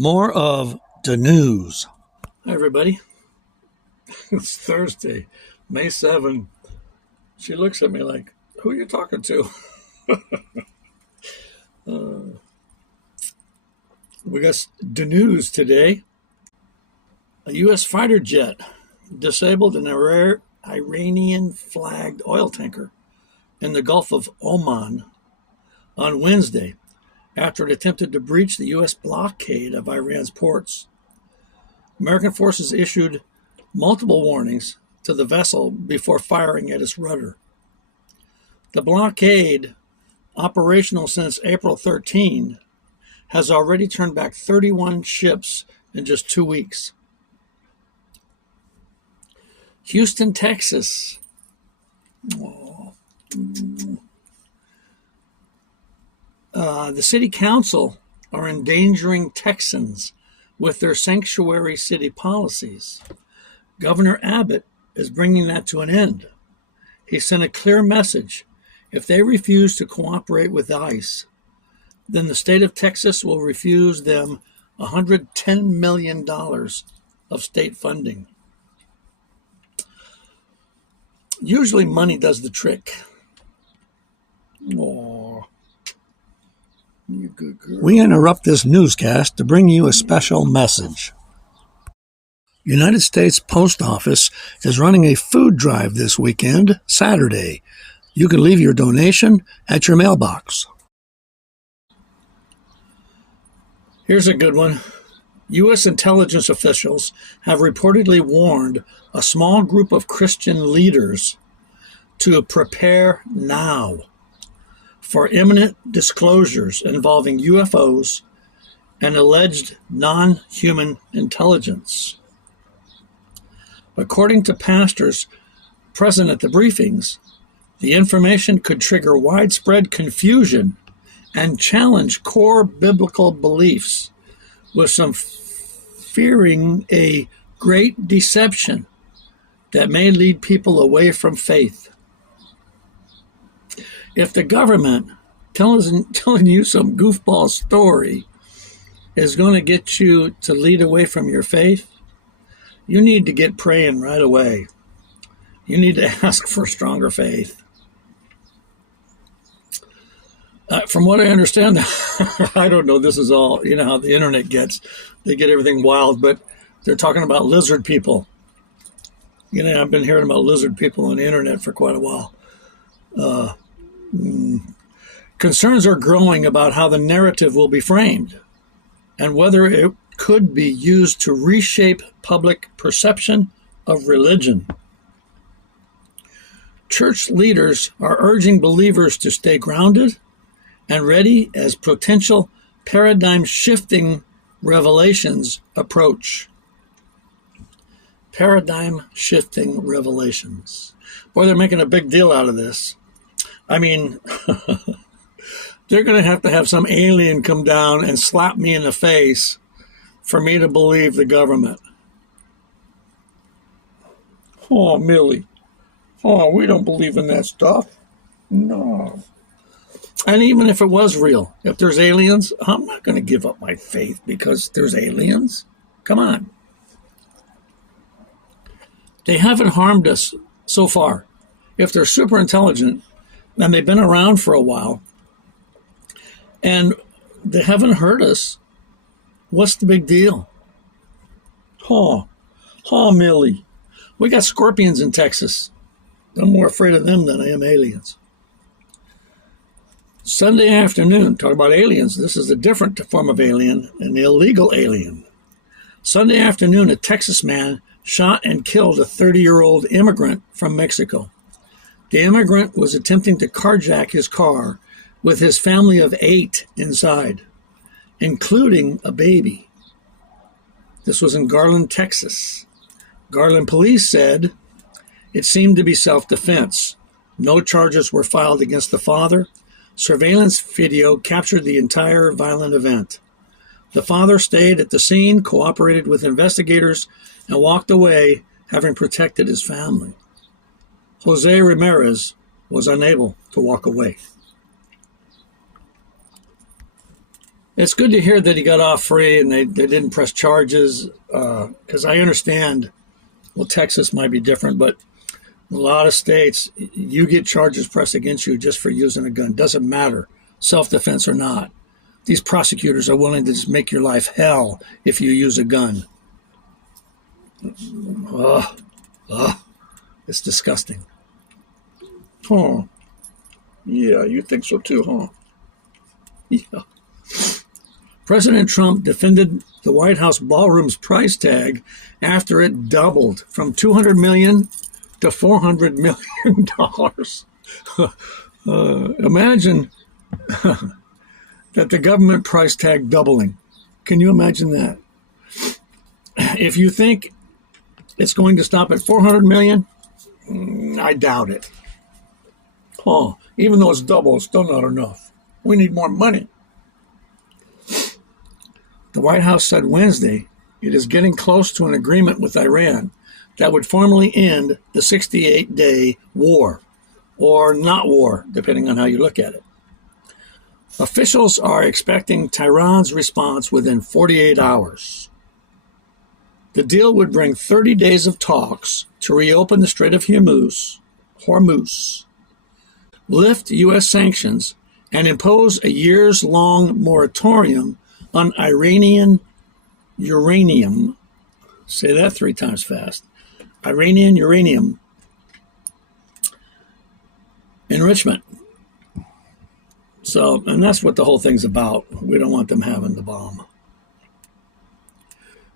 More of the news. Hi, everybody. It's Thursday, May 7. She looks at me like, who are you talking to? We got the news today. A U.S. fighter jet disabled an Iranian-flagged oil tanker in the Gulf of Oman on Wednesday after it attempted to breach the U.S. blockade of Iran's ports. American forces issued multiple warnings to the vessel before firing at its rudder. The blockade, operational since April 13, has already turned back 31 ships in just 2 weeks. Houston, Texas. The city council are endangering Texans with their sanctuary city policies. Governor Abbott is bringing that to an end. He sent a clear message. If they refuse to cooperate with ICE, then the state of Texas will refuse them $110 million of state funding. Usually money does the trick. Oh, you good girl. We interrupt this newscast to bring you a special message. United States Post Office is running a food drive this weekend, Saturday. You can leave your donation at your mailbox. Here's a good one. U.S. intelligence officials have reportedly warned a small group of Christian leaders to prepare now for imminent disclosures involving UFOs and alleged non-human intelligence. According to pastors present at the briefings, the information could trigger widespread confusion and challenge core biblical beliefs, with some fearing a great deception that may lead people away from faith. If the government telling you some goofball story is going to get you to lead away from your faith, you need to get praying right away. You need to ask for stronger faith. From what I understand, I don't know, this is all, you know how the internet gets. They get everything wild, but they're talking about lizard people. You know, I've been hearing about lizard people on the internet for quite a while. Concerns are growing about how the narrative will be framed and whether it could be used to reshape public perception of religion. Church leaders are urging believers to stay grounded and ready as potential paradigm-shifting revelations approach. Paradigm-shifting revelations. Boy, they're making a big deal out of this. I mean, they're going to have some alien come down and slap me in the face for me to believe the government. Oh, Millie. Oh, we don't believe in that stuff. No. And even if it was real, if there's aliens, I'm not going to give up my faith because there's aliens. Come on. They haven't harmed us so far. If they're super intelligent and they've been around for a while and they haven't hurt us, what's the big deal? Oh, Millie. We got scorpions in Texas. I'm more afraid of them than I am aliens. Sunday afternoon, talk about aliens. This is a different form of alien, an illegal alien. Sunday afternoon, a Texas man shot and killed a 30-year-old immigrant from Mexico. The immigrant was attempting to carjack his car with his family of 8 inside, including a baby. This was in Garland, Texas. Garland police said it seemed to be self-defense. No charges were filed against the father. Surveillance video captured the entire violent event. The father stayed at the scene, cooperated with investigators, and walked away, having protected his family. Jose Ramirez was unable to walk away. It's good to hear that he got off free and they didn't press charges, because I understand, well, Texas might be different, but a lot of states, you get charges pressed against you just for using a gun. Doesn't matter, self-defense or not. These prosecutors are willing to just make your life hell if you use a gun. It's disgusting. Huh. Yeah, you think so too, huh? Yeah. President Trump defended the White House ballroom's price tag after it doubled from $200 million to $400 million. Imagine that the government price tag doubling. Can you imagine that? If you think it's going to stop at $400 million, I doubt it. Oh, even though it's double, it's still not enough. We need more money. The White House said Wednesday it is getting close to an agreement with Iran that would formally end the 68-day war, or not war, depending on how you look at it. Officials are expecting Tehran's response within 48 hours. The deal would bring 30 days of talks to reopen the Strait of Hormuz, lift U.S. sanctions, and impose a years-long moratorium on Iranian uranium. Say that 3 times fast. Iranian uranium enrichment. So, and that's what the whole thing's about. We don't want them having the bomb.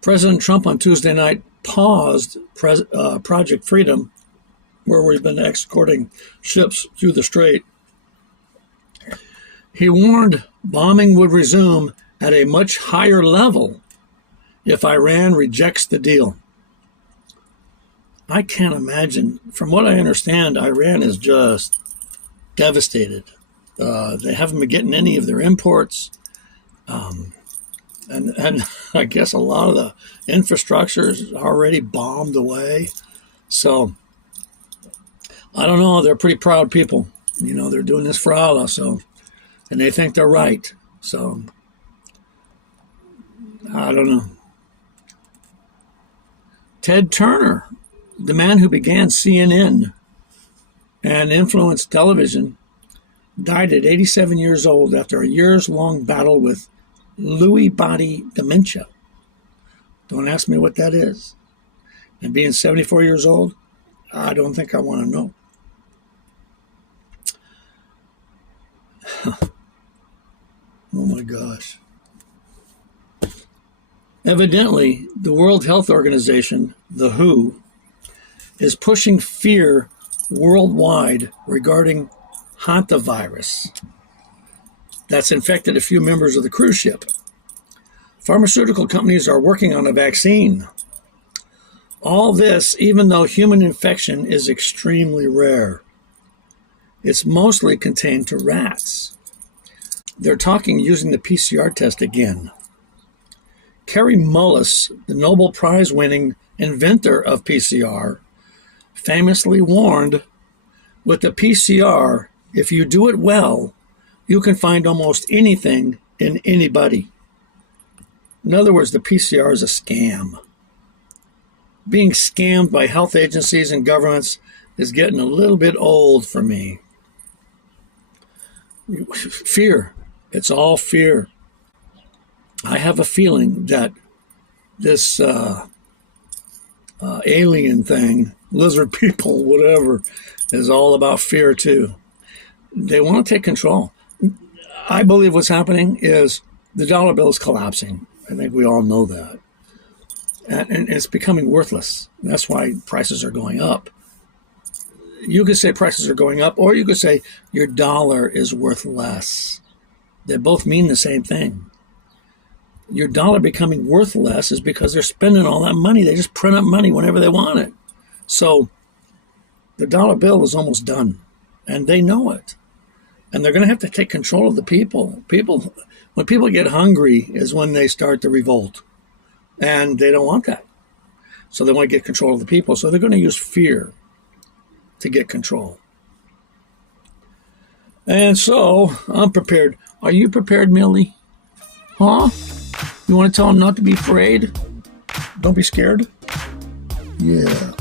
President Trump on Tuesday night paused Project Freedom, where we've been escorting ships through the strait. He warned bombing would resume at a much higher level if Iran rejects the deal. I can't imagine. From what I understand, Iran is just devastated. They haven't been getting any of their imports. And I guess a lot of the infrastructure is already bombed away. So, I don't know. They're pretty proud people. You know, they're doing this for Allah. So, and they think they're right. So, I don't know. Ted Turner, the man who began CNN and influenced television, died at 87 years old after a years-long battle with Lewy body dementia. Don't ask me what that is. And being 74 years old, I don't think I want to know. Oh my gosh. Evidently, the World Health Organization, the WHO, is pushing fear worldwide regarding hantavirus that's infected a few members of the cruise ship. Pharmaceutical companies are working on a vaccine. All this, even though human infection is extremely rare. It's mostly contained to rats. They're talking using the PCR test again. Kary Mullis, the Nobel Prize-winning inventor of PCR, famously warned, with the PCR, if you do it well, you can find almost anything in anybody. In other words, the PCR is a scam. Being scammed by health agencies and governments is getting a little bit old for me. Fear. It's all fear. I have a feeling that this alien thing, lizard people, whatever, is all about fear too. They want to take control. I believe what's happening is the dollar bill is collapsing. I think we all know that. And it's becoming worthless. That's why prices are going up. You could say prices are going up, or you could say your dollar is worth less. They both mean the same thing. Your dollar becoming worth less is because they're spending all that money. They just print up money whenever they want it. So the dollar bill is almost done, and they know it. And they're going to have to take control of the people. When people get hungry is when they start to revolt. And they don't want that. So they want to get control of the people. So they're going to use fear to get control. And so I'm prepared. Are you prepared, Millie? Huh? You want to tell him not to be afraid? Don't be scared? Yeah.